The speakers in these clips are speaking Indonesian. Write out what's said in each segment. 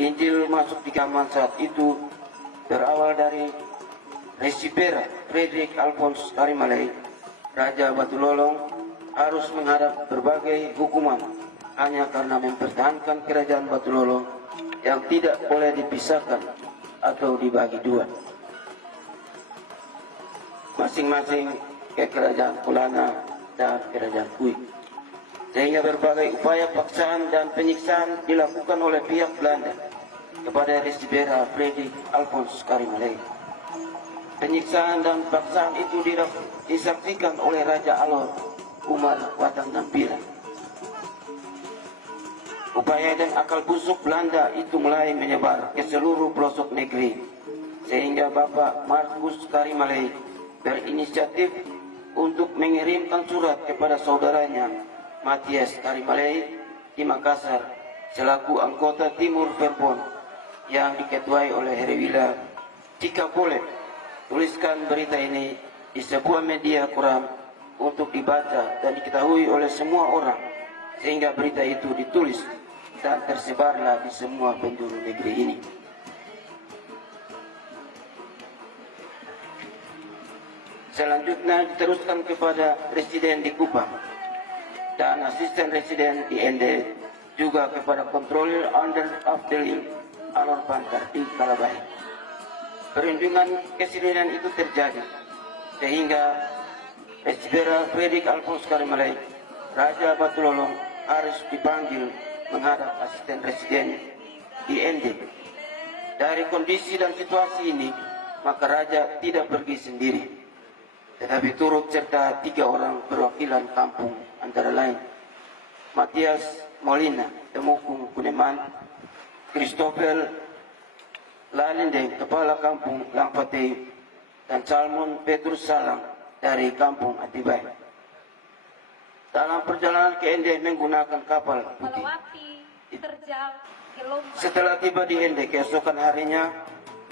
Injil masuk di zaman saat itu berawal dari Resibera Frederick Alphonse Karimalei, Raja Batu Lolong, harus menghadap berbagai hukuman hanya karena mempertahankan kerajaan Batu Lolong yang tidak boleh dipisahkan atau dibagi dua, masing-masing ke kerajaan Kulana dan kerajaan Kui. Sehingga berbagai upaya paksaan dan penyiksaan dilakukan oleh pihak Belanda kepada Resibera Frederick Alphonse Karimalei. Penyiksaan dan paksaan itu disaksikan oleh Raja Alor Umar Watang Nampila. Upaya dan akal busuk Belanda itu mulai menyebar ke seluruh pelosok negeri, sehingga Bapak Markus Karimalei berinisiatif untuk mengirimkan surat kepada saudaranya Matias Karimalei di Makassar selaku anggota Timur Verbon yang diketuai oleh Herewila. Jika boleh, tuliskan berita ini di sebuah media koran untuk dibaca dan diketahui oleh semua orang, sehingga berita itu ditulis dan tersebarlah di semua penjuru negeri ini. Selanjutnya diteruskan kepada Residen di Kupang dan Asisten Residen di Ende, juga kepada Kontrolir Onderafdeling Alor Pantar di Kalabai. Perundingan kesedihan itu terjadi sehingga Resibera Frederick Alphonse Karimalei, Raja Batu Lolong, harus dipanggil menghadap Asisten Residen di Ende. Dari kondisi dan situasi ini, maka Raja tidak pergi sendiri, tetapi turut serta 3 orang perwakilan kampung, antara lain Matias Molina, Temukung Kuneman, Christopher Lalindeng, Kepala Kampung Langpatei, dan Salmon Petrus Salang dari Kampung Atibai. Dalam perjalanan ke Ende menggunakan kapal putih. Setelah tiba di Ende keesokan harinya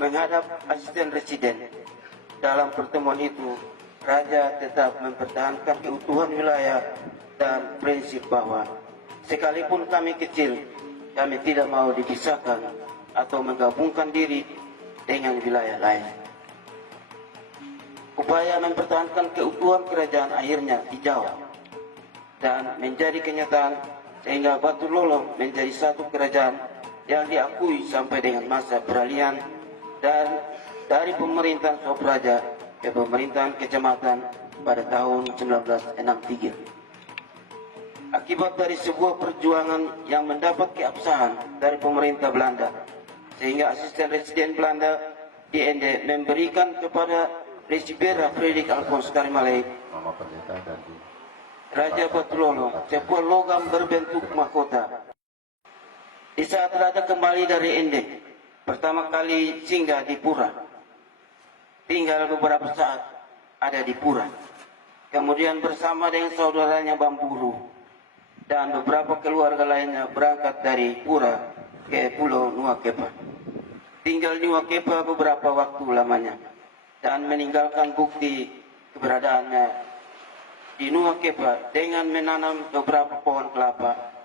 menghadap Asisten Residen. Dalam pertemuan itu, Raja tetap mempertahankan keutuhan wilayah dan prinsip bahwa sekalipun kami kecil, kami tidak mau dipisahkan atau menggabungkan diri dengan wilayah lain. Upaya mempertahankan keutuhan kerajaan akhirnya dijawab dan menjadi kenyataan, sehingga Batu Lolong menjadi satu kerajaan yang diakui sampai dengan masa peralihan dan dari pemerintahan Sopraja ke pemerintahan kecamatan pada tahun 1963. Akibat dari sebuah perjuangan yang mendapat keabsahan dari pemerintah Belanda, sehingga Asisten Residen Belanda di Ende memberikan kepada Resibera Frederick Alphonse Karimalei, Raja Batu Lolong, sebuah logam berbentuk mahkota. Di saat Raja kembali dari Ende, pertama kali singgah di Pura, tinggal beberapa saat ada di Pura, kemudian bersama dengan saudaranya Bamburu dan beberapa keluarga lainnya berangkat dari Pura ke Pulau Nuakepa. Tinggal di Nuakepa beberapa waktu lamanya dan meninggalkan bukti keberadaannya di Nuakepa dengan menanam beberapa pohon kelapa.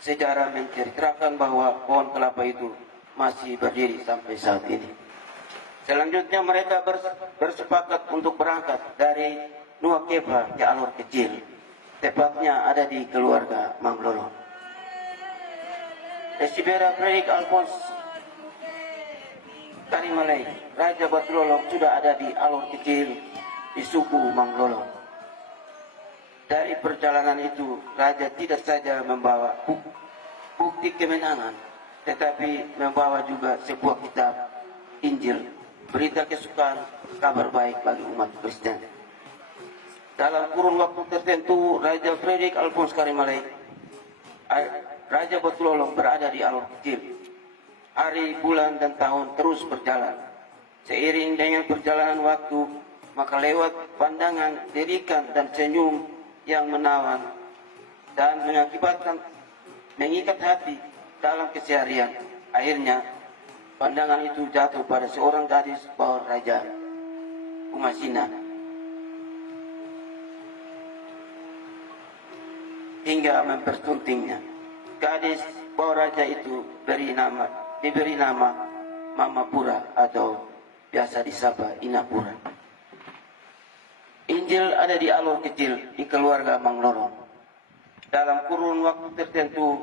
Sejarah menceritakan bahwa pohon kelapa itu masih berdiri sampai saat ini. Selanjutnya mereka bersepakat untuk berangkat dari Nuakepa ke Alor Kecil, tepatnya ada di keluarga Manglolo. Resibera Frederick Alphonse Karimalei, Raja Batu Lolong, sudah ada di Alor Kecil di suku Manglolo. Dari perjalanan itu, Raja tidak saja membawa bukti kemenangan, tetapi membawa juga sebuah kitab Injil, berita kesukaan, kabar baik bagi umat Kristen. Dalam kurun waktu tertentu, Raja Frederick Alphonse Karimalei, Raja Batu Lolong, berada di Alor Kecil. Hari, bulan, dan tahun terus berjalan. Seiring dengan perjalanan waktu, maka lewat pandangan, dirikan, dan senyum yang menawan dan mengikat hati dalam keseharian, akhirnya pandangan itu jatuh pada seorang gadis bawah Raja Umasina. Hingga mempersuntingnya. Gadis bawah raja itu beri nama diberi nama Mamapura atau biasa disapa Inapura. Injil ada di alur kecil di keluarga Manglorong. Dalam kurun waktu tertentu,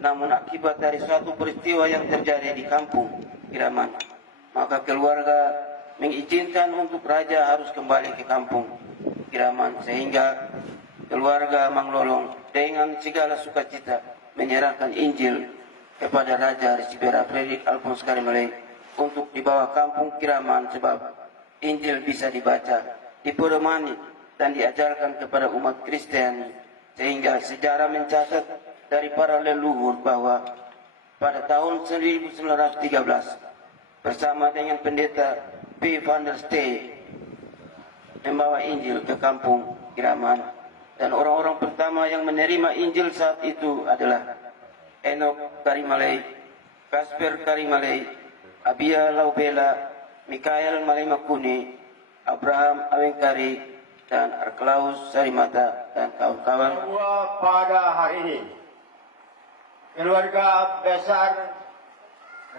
namun akibat dari suatu peristiwa yang terjadi di kampung Kiraman, maka keluarga mengizinkan untuk raja harus kembali ke kampung Kiraman, sehingga keluarga Manglolong dengan segala sukacita menyerahkan Injil kepada Raja Risibera Fredrik Alphonse Karimalei untuk dibawa kampung Kiraman, sebab Injil bisa dibaca, dipedomani dan diajarkan kepada umat Kristen, sehingga sejarah mencatat dari para leluhur bahwa pada tahun 1913 bersama dengan pendeta P. van der Stee membawa Injil ke kampung Kiraman, dan orang-orang pertama yang menerima Injil saat itu adalah Enoch Karimalei, Kasper Karimalei, Abia Laubela, Mikael Malemakuni, Abraham Awengkari, dan Arklaus Sarimata dan kawan-kawan. Pada hari ini, keluarga besar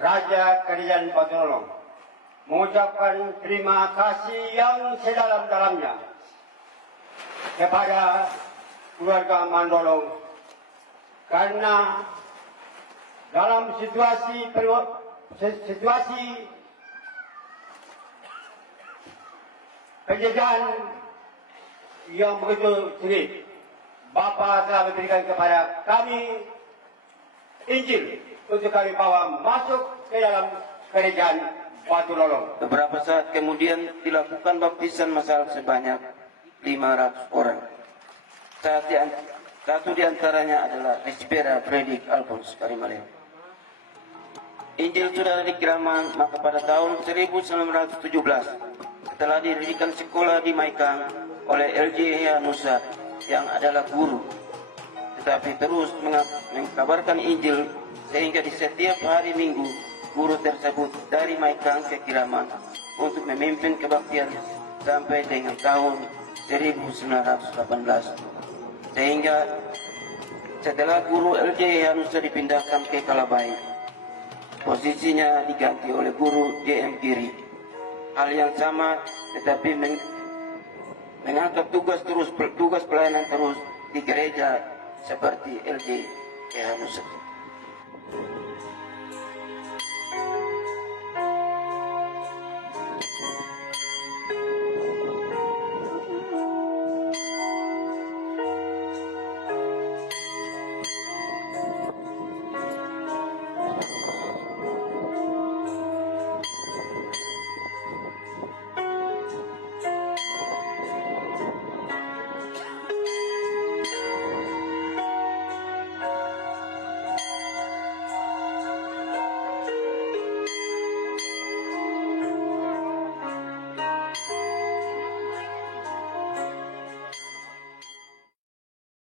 Raja Kerajaan Batunolong mengucapkan terima kasih yang sedalam-dalamnya kepada keluarga Mandolong, karena dalam situasi penjajahan yang begitu sulit, Bapa telah memberikan kepada kami Injil untuk kami bawa masuk ke dalam kerajaan Batu Lolong. Beberapa saat kemudian dilakukan baptisan massal sebanyak 500 orang. Satu di antaranya adalah Risibera Fredrik Alphonse Karimalei. Injil sudah ada di Kiraman, maka pada tahun 1917 setelah didirikan sekolah di Maikang oleh LJ Hanusa yang adalah guru, tetapi terus mengkabarkan Injil, sehingga di setiap hari Minggu guru tersebut dari Maikang ke Kiraman untuk memimpin kebaktian sampai dengan tahun 1918, sehingga setelah guru LJ Hanusa dipindahkan ke Kalabai, posisinya diganti oleh guru JM Giri. Hal yang sama, tetapi mengangkat tugas pelayanan terus di gereja seperti LJ Hanusa.